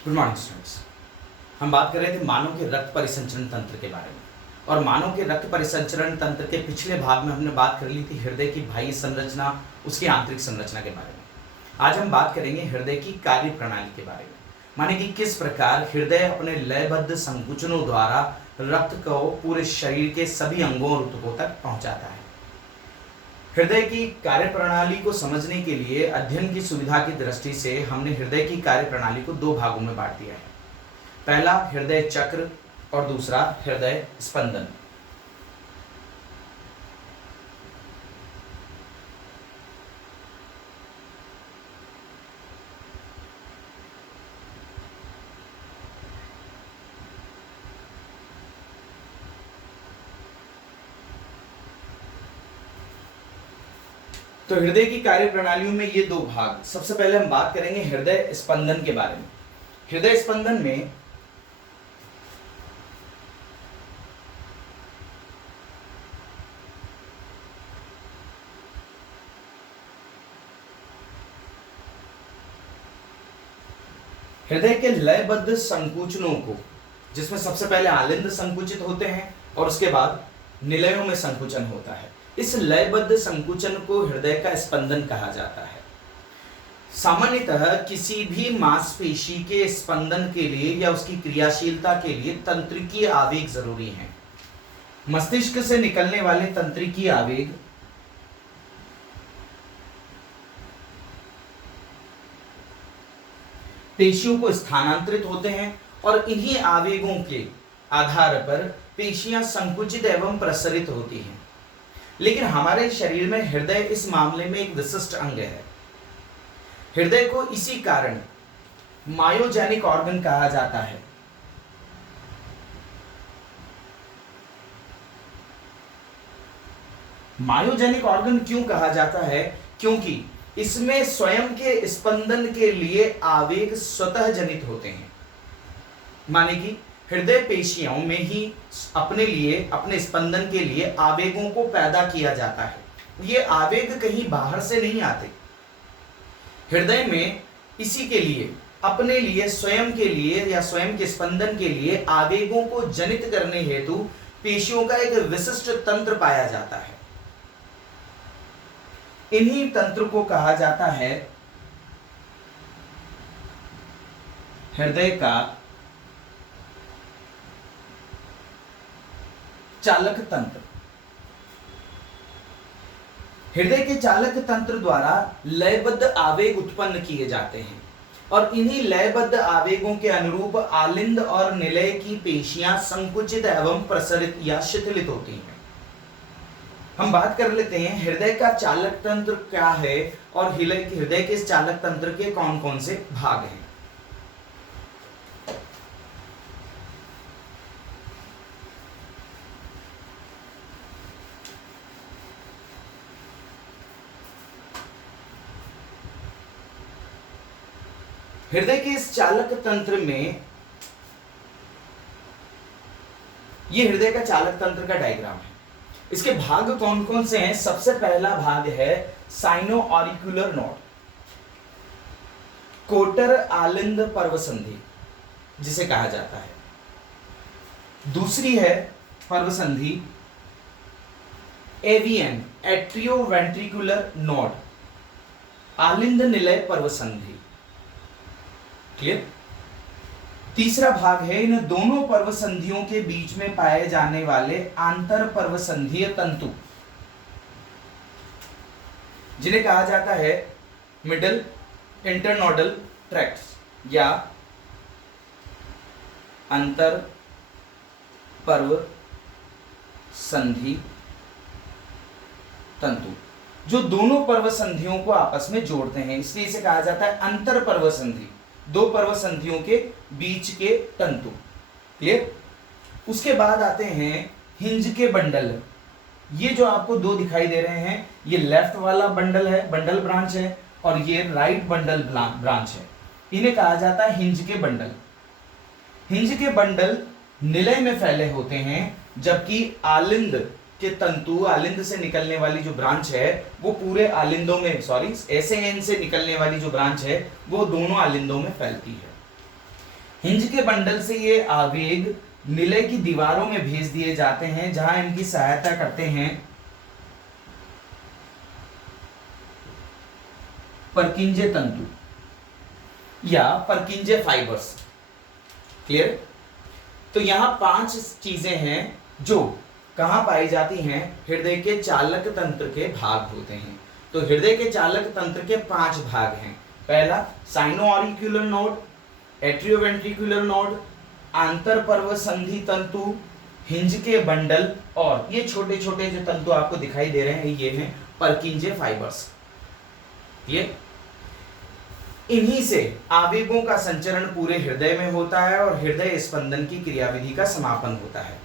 Good morning students. हम बात कर रहे थे मानव के रक्त परिसंचरण तंत्र के बारे में, और मानव के रक्त परिसंचरण तंत्र के पिछले भाग में हमने बात कर ली थी हृदय की बाह्य संरचना, उसकी आंतरिक संरचना के बारे में। आज हम बात करेंगे हृदय की कार्य प्रणाली के बारे में, माने कि किस प्रकार हृदय अपने लयबद्ध संकुचनों द्वारा रक्त को पूरे शरीर के सभी अंगों और ऊतकों तक पहुंचाता है। हृदय की कार्य प्रणाली को समझने के लिए अध्ययन की सुविधा की दृष्टि से हमने हृदय की कार्य प्रणाली को दो भागों में बांट दिया है। पहला हृदय चक्र और दूसरा हृदय स्पंदन। तो हृदय की कार्य प्रणालियों में ये दो भाग। सबसे पहले हम बात करेंगे हृदय स्पंदन के बारे में। हृदय स्पंदन में हृदय के लयबद्ध संकुचनों को, जिसमें सबसे पहले आलिंद संकुचित होते हैं और उसके बाद निलयों में संकुचन होता है, इस लयबद्ध संकुचन को हृदय का स्पंदन कहा जाता है। सामान्यतः किसी भी मांसपेशी के स्पंदन के लिए या उसकी क्रियाशीलता के लिए तंत्रिकीय आवेग जरूरी हैं। मस्तिष्क से निकलने वाले तंत्रिकीय आवेग पेशियों को स्थानांतरित होते हैं और इन्हीं आवेगों के आधार पर पेशियां संकुचित एवं प्रसरित होती हैं। लेकिन हमारे शरीर में हृदय इस मामले में एक विशिष्ट अंग है। हृदय को इसी कारण मायोजेनिक ऑर्गन कहा जाता है। मायोजेनिक ऑर्गन क्यों कहा जाता है? क्योंकि इसमें स्वयं के स्पंदन के लिए आवेग स्वतः जनित होते हैं। माने कि हृदय पेशियों में ही अपने स्पंदन के लिए आवेगों को पैदा किया जाता है। ये आवेग कहीं बाहर से नहीं आते। हृदय में इसी के लिए, अपने लिए, स्वयं के लिए या स्वयं के स्पंदन के लिए आवेगों को जनित करने हेतु पेशियों का एक विशिष्ट तंत्र पाया जाता है। इन्हीं तंत्र को कहा जाता है हृदय का चालक तंत्र। हृदय के चालक तंत्र द्वारा लयबद्ध आवेग उत्पन्न किए जाते हैं और इन्हीं लयबद्ध आवेगों के अनुरूप आलिंद और निलय की पेशियां संकुचित एवं प्रसरित या शिथिलित होती हैं। हम बात कर लेते हैं हृदय का चालक तंत्र क्या है और हृदय के इस चालक तंत्र के कौन कौन से भाग हैं। हृदय के इस चालक तंत्र में, यह हृदय का चालक तंत्र का डायग्राम है। इसके भाग कौन कौन से हैं? सबसे पहला भाग है साइनो ऑरिकुलर नोड, कोटर आलिंद पर्वसंधि जिसे कहा जाता है। दूसरी है पर्वसंधि एवीएन, एट्रियोवेंट्रिकुलर नोड, आलिंद निलय पर्वसंधि। क्लियर? तीसरा भाग है इन दोनों पर्वसंधियों के बीच में पाए जाने वाले आंतर पर्वसंधीय तंतु, जिन्हें कहा जाता है मिडल इंटरनोडल ट्रैक्ट्स या अंतर पर्व संधि तंतु, जो दोनों पर्वसंधियों को आपस में जोड़ते हैं, इसलिए इसे कहा जाता है अंतर पर्वसंधि, दो पर्वसंधियों के बीच के तंतु। क्लियर? उसके बाद आते हैं हिंज के बंडल। ये जो आपको दो दिखाई दे रहे हैं, ये लेफ्ट वाला बंडल है, बंडल ब्रांच है, और ये राइट बंडल ब्रांच है। इन्हें कहा जाता है हिंज के बंडल। हिंज के बंडल निलय में फैले होते हैं, जबकि आलिंद के तंतु, आलिंद से निकलने वाली जो ब्रांच है वो पूरे आलिंदों में, एसएन से निकलने वाली जो ब्रांच है वो दोनों आलिंदों में फैलती है। हिंज के बंडल से ये आवेग निलय की दीवारों में भेज दिए जाते हैं, जहां इनकी सहायता करते हैं परकिंजे तंतु या परकिंजे फाइबर्स। क्लियर? तो यहां 5 चीजें हैं जो कहां पाई जाती हैं? हृदय के चालक तंत्र के भाग होते हैं। तो हृदय के चालक तंत्र के 5 भाग हैं। पहला साइनो-ऑरिक्यूलर नोड, एट्रियोवेंट्रिकुलर नोड, आंतरपर्व संधि तंतु, हिंज के बंडल, और ये छोटे छोटे जो तंतु आपको दिखाई दे रहे हैं ये हैं परकिंजे फाइबर्स। ये इन्हीं से आवेगों का संचरण पूरे हृदय में होता है और हृदय स्पंदन की क्रियाविधि का समापन होता है।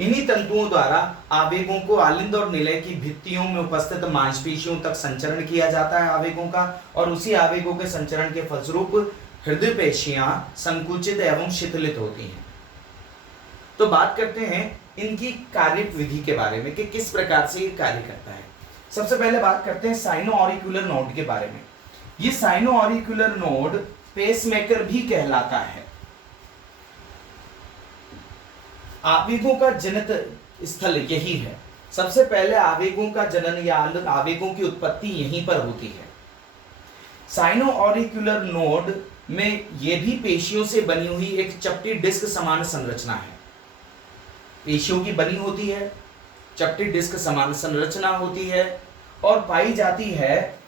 इन्हीं तंतुओं द्वारा आवेगों को आलिंद और निलय की भित्तियों में उपस्थित मांसपेशियों तक संचरण किया जाता है आवेगों का, और उसी आवेगों के संचरण के फलस्वरूप हृदय पेशियां संकुचित एवं शिथिलित होती हैं। तो बात करते हैं इनकी कार्यविधि के बारे में कि किस प्रकार से ये कार्य करता है। सबसे पहले बात करते हैं साइनो-ऑरिक्यूलर नोड के बारे में। ये साइनो-ऑरिक्यूलर नोड पेसमेकर भी कहलाता है। आवेगों का जनित स्थल यही है। सबसे पहले आवेगों का जनन या आवेगों की उत्पत्ति यहीं पर होती है। साइनो-ऑरिक्यूलर नोड में यह भी पेशियों से बनी हुई एक चपटी डिस्क समान संरचना है। पेशियों की बनी होती है, चपटी डिस्क समान संरचना होती है और पाई जाती है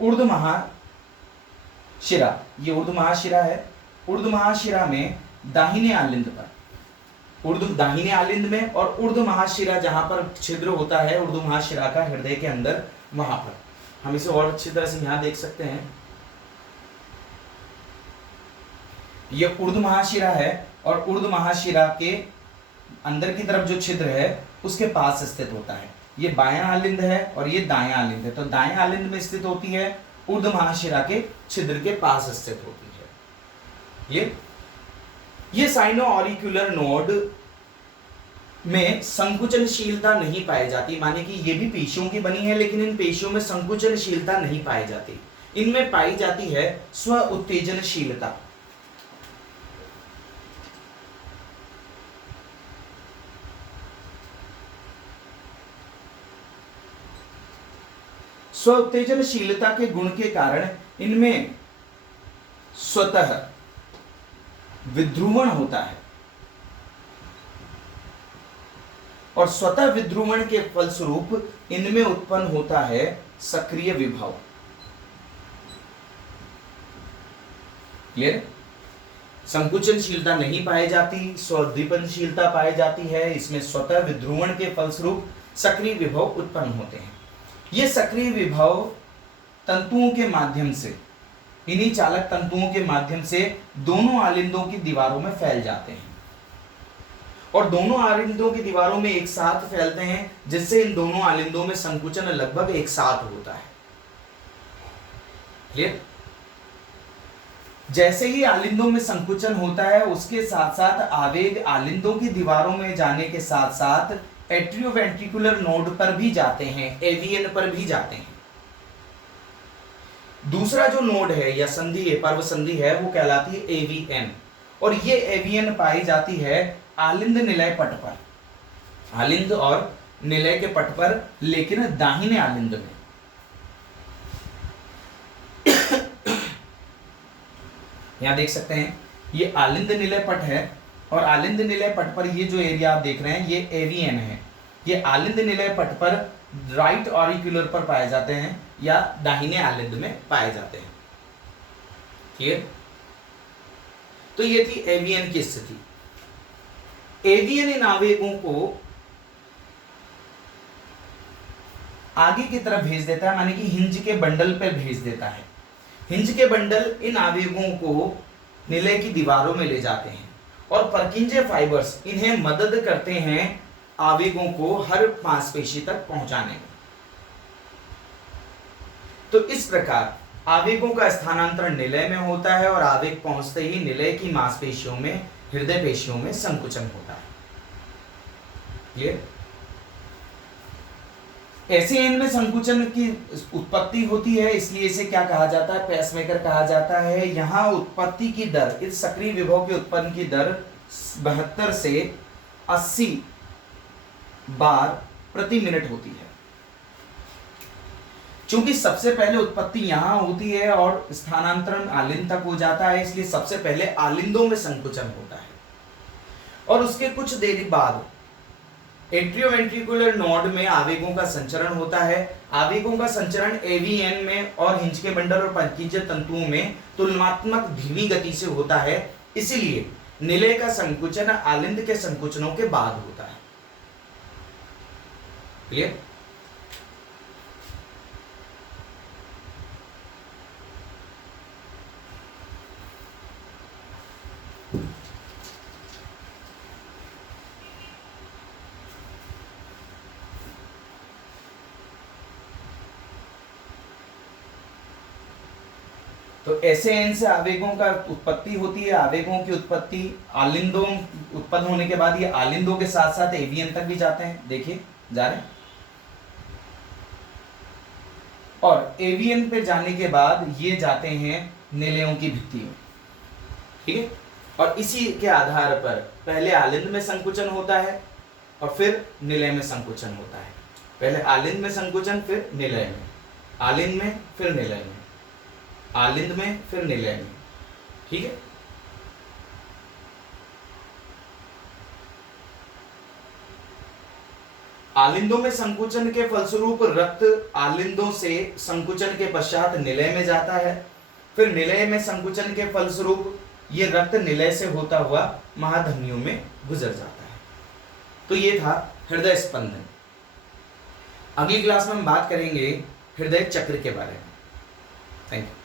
ऊर्ध्व महाशिरा। ये ऊर्ध्व महाशिरा है। ऊर्ध्व महाशिरा में दाहिने आलिंद पर, दाहिने आलिंद में, और ऊर्ध्व महाशिरा जहां पर छिद्र होता है ऊर्ध्व महाशिरा का हृदय के अंदर, वहां पर हम इसे और अच्छी तरह से यहां देख सकते हैं। यह ऊर्ध्व महाशिरा है और ऊर्ध्व महाशिरा के अंदर की तरफ जो छिद्र है उसके पास स्थित होता है। ये बायां आलिंद है और ये दायां आलिंद है। तो दायां आलिंद में स्थित होती है, ऊर्ध्व महाशिरा के छिद्र के पास स्थित होती है। ये साइनो-ऑरिक्यूलर नोड में संकुचनशीलता नहीं पाई जाती, माने कि ये भी पेशियों की बनी है लेकिन इन पेशियों में संकुचनशीलता नहीं पाई जाती। इनमें पाई जाती है स्व उत्तेजनशीलता। स्व उत्तेजनशीलता के गुण के कारण इनमें स्वतः विध्रुवण होता है और स्वतः विध्रुवण के फलस्वरूप इनमें उत्पन्न होता है सक्रिय विभव। क्लियर? संकुचनशीलता नहीं पाई जाती, स्वउद्दीपनशीलता पाई जाती है। इसमें स्वतः विध्रुवण के फलस्वरूप सक्रिय विभव उत्पन्न होते हैं। ये सक्रिय विभव तंतुओं के माध्यम से, इन्हीं चालक तंतुओं के माध्यम से दोनों आलिंदों की दीवारों में फैल जाते हैं और दोनों आलिंदों की दीवारों में एक साथ फैलते हैं, जिससे इन दोनों आलिंदों में संकुचन लगभग एक साथ होता है। क्लियर? जैसे ही आलिंदों में संकुचन होता है उसके साथ साथ आवेग आलिंदों की दीवारों में जाने के साथ साथ एट्रियोवेंट्रिकुलर नोड पर भी जाते हैं, एवीएन पर भी जाते हैं। दूसरा जो नोड है या संधि है, पर्व संधि है, वो कहलाती है एवीएन, और ये एवीएन पाई जाती है आलिंद निलय पट पर, आलिंद और निलय के पट पर, लेकिन दाहिने आलिंद में। यहां देख सकते हैं ये आलिंद निलय पट है और आलिंद निलय पट पर ये जो एरिया आप देख रहे हैं ये एवीएन है। ये आलिंद निलय पट पर राइट ऑरिक्यूलर पर पाए जाते हैं या दाहिने आलिंद में पाए जाते हैं। क्लियर? तो ये थी एवीएन की स्थिति। एवीएन इन आवेगों को आगे की तरफ भेज देता है, माने कि हिंज के बंडल पर भेज देता है। हिंज के बंडल इन आवेगों को निलय की दीवारों में ले जाते हैं और परकिंजे फाइबर्स इन्हें मदद करते हैं आवेगों को हर मांसपेशी तक पहुंचाने में। तो इस प्रकार आवेगों का स्थानांतरण निलय में होता है और आवेग पहुंचते ही निलय की मांसपेशियों में, हृदय पेशियों में संकुचन होता है। ये ऐसे एन में संकुचन की उत्पत्ति होती है, इसलिए इसे क्या कहा जाता है, पेसमेकर कहा जाता है। यहां उत्पत्ति की दर, इस सक्रिय विभव के उत्पन्न की दर 72 से 80 बार प्रति मिनट होती है। चूंकि सबसे पहले उत्पत्ति यहां होती है और स्थानांतरण आलिंद तक हो जाता है, इसलिए सबसे पहले आलिंदों में संकुचन होता है और उसके कुछ देर बाद एट्रियोवेंट्रिकुलर नोड में आवेगों का संचरण होता है। आवेगों का संचरण एवीएन में और हिंज के बंडल और पंकीज तंतुओं में तुलनात्मक धीमी गति से होता है, इसीलिए निलय का संकुचन आलिंद के संकुचनों के बाद होता है। क्लियर? तो ऐसे एन से आवेगों का उत्पत्ति होती है। आवेगों की उत्पत्ति आलिंदों उत्पन्न होने के बाद ये आलिंदों के साथ साथ एवीएन तक भी जाते हैं, देखिए जा रहे हैं, और एवीएन पे जाने के बाद ये जाते हैं निलयों की भित्ति में। ठीक है, और इसी के आधार पर पहले आलिंद में संकुचन होता है और फिर निलय में संकुचन होता है। पहले आलिंद में संकुचन, फिर निलय में, आलिंद में फिर निलय में, आलिंद में फिर निलय में। ठीक है, आलिंदों में संकुचन के फलस्वरूप रक्त आलिंदों से संकुचन के पश्चात निलय में जाता है, फिर निलय में संकुचन के फलस्वरूप ये रक्त निलय से होता हुआ महाधमनियों में गुजर जाता है। तो ये था हृदय स्पंदन। अगली क्लास में हम बात करेंगे हृदय चक्र के बारे में। Thank you.